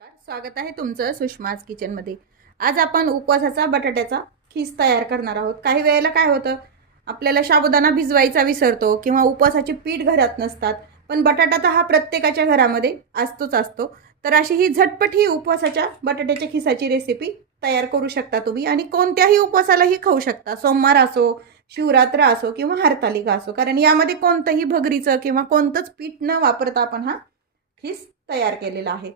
स्वागत आहे तुमचं सुषमाज किचनमध्ये। आज आपण उपवासाचा बटाट्याचा खीस तयार करणार आहोत। काही वेळेला काय होतं, आपल्याला साबुदाणा भिजवायचा विसरतो किंवा उपवासाचे पीठ घरात नसतात, पण बटाटा तर हा प्रत्येकाच्या घरामध्ये असतो। तर अशी ही झटपट ही उपवासाच्या बटाट्याच्या खिसाची रेसिपी तयार करू शकता तुम्ही आणि कोणत्याही उपवासालाही खाऊ शकता। सोमवार असो, शिवरात्र असो किंवा हरतालिका असो, कारण यामध्ये कोणतंही भगरीचं किंवा कोणतंच पीठ न वापरता आपण हा खीस तयार केलेला आहे।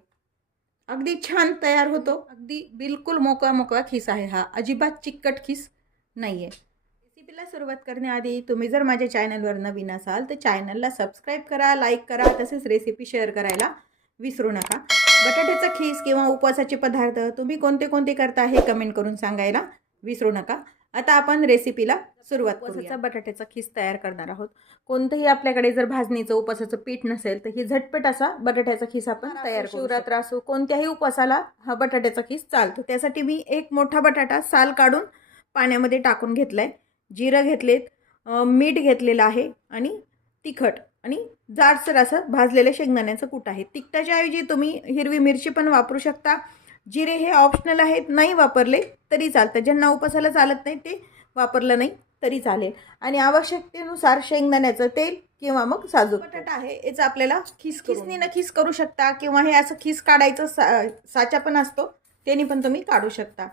अगदी छान तयार होतो। अगदी बिलकुल मोकळा मोकळा खीस आहे हा, अजिबात चिकट खीस नाहीये। रेसिपीला सुरुवात करण्याआधी तुम्ही जर माझ्या चॅनलवर नवीन असाल तर चॅनलला सबस्क्राइब करा, लाईक करा, तसेच रेसिपी शेअर करायला विसरू नका। बटाट्याचा खीस किंवा उपवासाचे पदार्थ तुम्ही कोणते कोणते करता हे कमेंट करून सांगायला विसरू नका। आता आपण रेसिपीला सुरुवात करूया। बटाट्याचा खीस तयार करणार आहोत। कोणतंही आपल्याकडे जर भाजणीचं उपवासाचं पीठ नसेल तर ही झटपट असा बटाट्याचा खीस आपण तयार करू। शिवरात्र असो कोणत्याही उपवासाला हा बटाट्याचा खीस चालतो। त्यासाठी मी एक मोठा बटाटा साल काढून पाण्यामध्ये टाकून घेतलाय, जिरं घेतलेत, मीठ घेतलेलं आहे आणि तिखट आणि जाडसर असं भाजलेलं शेंगदाण्याचं कूट आहे। तिखटाच्या ऐवजी तुम्ही हिरवी मिरची पण वापरू शकता। जिरे हे ऑप्शनल आहेत, नाही वापरले तरी चालतं। ज्यांना उपवासाला चालत नाही ते वापरलं नाही तरी चालेल। आणि आवश्यकतेनुसार शेंगदाण्याचं तेल किंवा मग साजूक बटाटा आहे याचा आपल्याला खिसणीनं खीस करू शकता किंवा हे असं खीस काढायचं साचा पण असतो, त्याने पण तुम्ही काढू शकता।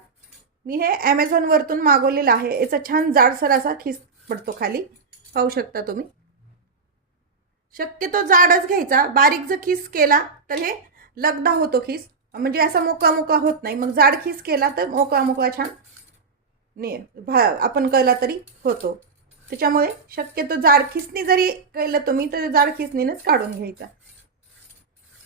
मी हे ॲमेझॉन वरतून मागवलेलं आहे। याचा छान जाडसर असा खीस पडतो खाली, पाहू शकता तुम्ही। शक्यतो जाडच घ्यायचा, बारीक जर खीस केला तर हे लगदा होतो खीस, म्हणजे असा मोकळा मोकळा होत नाही। मग जाड खीस केला तर मोकळा मोकळा छान आपण केला तरी होतो। त्याच्यामुळे शक्यतो जाड खिसणी जरी केलं तुम्ही तर जाड खिसणीनंच काढून घ्यायचा।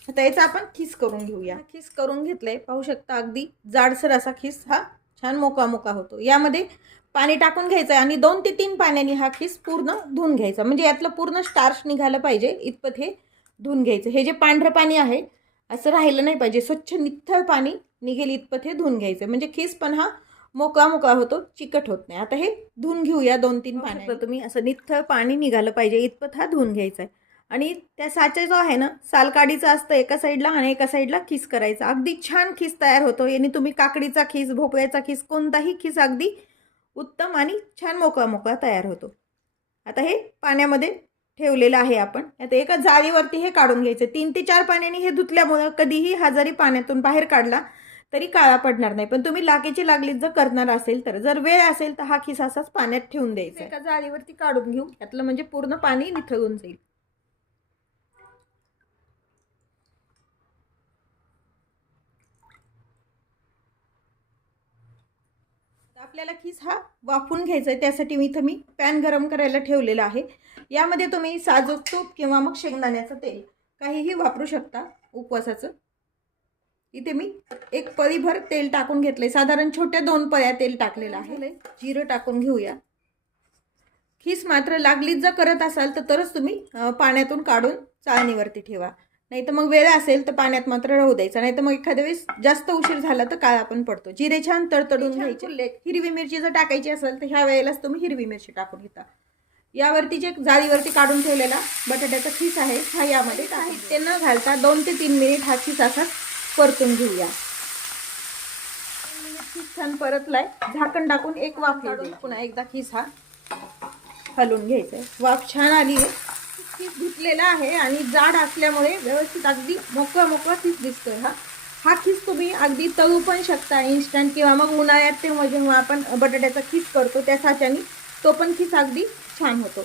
आता याचा आपण खीस करून घेऊया। खीस करून घेतलंय, पाहू शकता अगदी जाडसर असा खीस हा छान मोकळा मोकळा होतो। यामध्ये पाणी टाकून घ्यायचं आणि 2 ते 3 पाण्याने हा खीस पूर्ण धुवून घ्यायचा, म्हणजे यातलं पूर्ण स्टार्च निघालं पाहिजे इतपत हे धुवून घ्यायचं। हे जे पांढरं पाणी आहे असं राहिलं नाही पाहिजे, स्वच्छ निथळ पाणी निघेल इतपत हे धुवून घ्यायचं, म्हणजे खीस पण हा मोकळा मोकळा होतो, चिकट होत नाही। आता हे धुवून घेऊया 2-3 पाण्याने। तुम्ही असं निथळ पाणी निघालं पाहिजे इतपत हा धुवून घ्यायचा आहे। आणि त्या साचा जो आहे ना, सालकाडीचा असतं एका साईडला आणि एका साईडला खीस करायचा। अगदी छान खीस तयार होतो याने। तुम्ही काकडीचा खीस, भोपळ्याचा खीस, कोणताही खीस अगदी उत्तम आणि छान मोकळा मोकळा तयार होतो। आता हे पाण्यामध्ये ठेवलेलं आहे आपण। आता एका जाळीवरती हे काढून घ्यायचं। 3 ते 4 पाण्याने हे धुतल्यामुळे कधीही हा जरी पाण्यातून बाहेर काढला तरी काळा पडणार नाही। पण तुम्ही लाकेची लागलीच जर करणार असेल तर, जर वेळ असेल तर हा खीस असाच पाण्यात ठेवून द्यायचा। एका जाळीवरती काढून घेऊ, यातलं म्हणजे पूर्ण पाणी निथळून जाईल। आपल्याला खीस हा वाफून घ्यायचा आहे, त्यासाठी मी पॅन गरम करायला ठेवलेला आहे। यामध्ये तुम्ही साजूक तूप किंवा मग शेंगदाण्याचं तेल काहीही वापरू शकता उपवासाचं। इथे मी एक पळीभर तेल टाकून घेतले, साधारण छोट्या 2 पळ्या तेल टाकलेलं आहे। जिरं टाकून घेऊया। खीस मात्र लागलीच जर करत असाल तर तरच तुम्ही पाण्यातून काढून चाळणीवरती ठेवा, नाही तर मग वेळ असेल तर पाण्यात मात्र राहू द्यायचा, नाही तर मग एखाद्या वेळेस जास्त उशीर झाला तर काळा पण पडतो। जिरे छान तडतडून घ्यायचे। हिरवी मिरची जर टाकायची असेल तर ह्या वेळेलाच तुम्ही हिरवी मिरची टाकून घेता। यावरती जे जाळीवरती काढून ठेवलेला बटाट्याचा खीस आहे हा यामध्ये टाकायचा। ते न घालता 2 ते 3 मिनिट हा खीस असाच परतून घेऊया। खीस छान परतलाय, झाकण टाकून एक वाफ काढून पुन्हा एकदा खीस हा हलवून घ्यायचा आहे। वाफ छान आली आहे। खीस धुतलेला आहे आणि जाड असल्यामुळे व्यवस्थित अगदी मोकळा मोकळा खीस दिसतोय। हा खीस तुम्ही अगदी तळू पण शकता इन्स्टंट, किंवा मग उन्हाळ्यात तेव्हा जेव्हा आपण बटाट्याचा खीस करतो त्या साच्याने तो पण खीस अगदी छान होतो।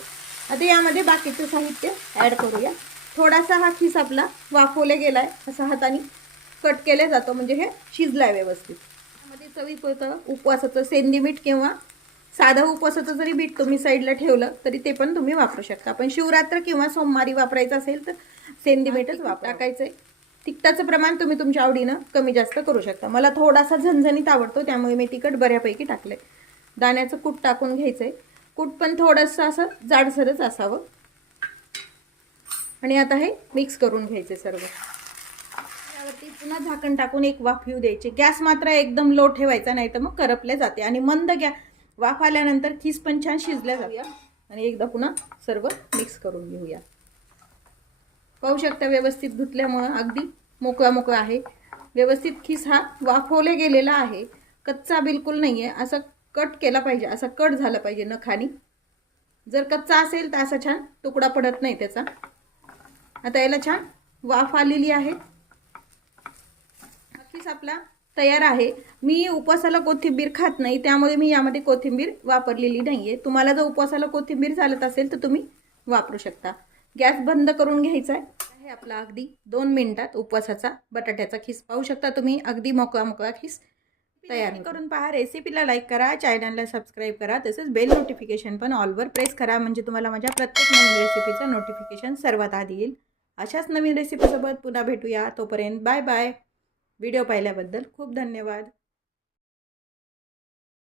आता यामध्ये बाकीचं साहित्य ॲड करूया। थोडासा हा खीस आपला वाफवला गेलाय, असा हाताने कट केला जातो, म्हणजे हे शिजलाय व्यवस्थित। यामध्ये चवीपुरतं उपवासाचं सेंधी मीठ किंवा साधं उपवासाचं जरी बीट तुम्ही साईडला ठेवलं तरी ते पण तुम्ही वापरू शकता। पण शिवरात्र किंवा सोमवारी वापरायचं असेल तर सेंधी मीठच टाकायचं आहे। तिखटाचं प्रमाण तुम्ही तुमच्या आवडीनं कमी जास्त करू शकता। मला थोडासा झणझणीत आवडतो त्यामुळे मी तिखट बऱ्यापैकी टाकलंय। दाण्याचं कूट टाकून घ्यायचंय। कूट पण थोडंसं असं जाडसरच असावं। आणि आता हे मिक्स करून घ्यायचे सर्व। यावरती पुन्हा झाकण टाकून एक वाफ येऊ द्यायची। गॅस मात्र एकदम लो ठेवायचा, नाही तर मग करपले जाते। आणि मंद वाफ आल्यानंतर खीस पण छान शिजल्या जाऊया। आणि एकदा पुन्हा सर्व मिक्स करून घेऊया। पाहू शकता व्यवस्थित धुतल्यामुळे अगदी मोकळा मोकळा आहे, व्यवस्थित खीस हा वाफवले गेलेला आहे, कच्चा बिलकुल नाही आहे. असं कट केला पाहिजे, असं कट झालं पाहिजे नखानी. जर कच्चा असेल तर असा छान तुकडा पडत नाही त्याचा. आता याला छान वाफ आलेली आहे. खीस आपला तयार आहे. मी उपवासाला कोथिंबीर खात नाही, त्यामुळे मी यामध्ये कोथिंबीर वापरलेली नाही आहे. तुम्हाला जर उपवासाला कोथिंबीर चालत असेल तर तुम्ही वापरू शकता. गॅस बंद करून घ्यायचा आहे आपला अगदी 2 मिनिटात उपवासाचा बटाट्याचा खीस. पाहू शकता तुम्ही, अगदी मोकळा मोकळा खीस तयार करून पहा. रेसिपीला लाईक करा, चॅनलला सबस्क्राईब करा, तसेच बेल नोटिफिकेशन पण ऑलवर प्रेस करा, म्हणजे तुम्हाला माझ्या प्रत्येक नवीन रेसिपीचं नोटिफिकेशन सर्वात आधी येईल. अशाच नवीन रेसिपीसोबत पुन्हा भेटूया. तोपर्यंत बाय बाय. व्हिडिओ पाहिल्याबद्दल खूप धन्यवाद.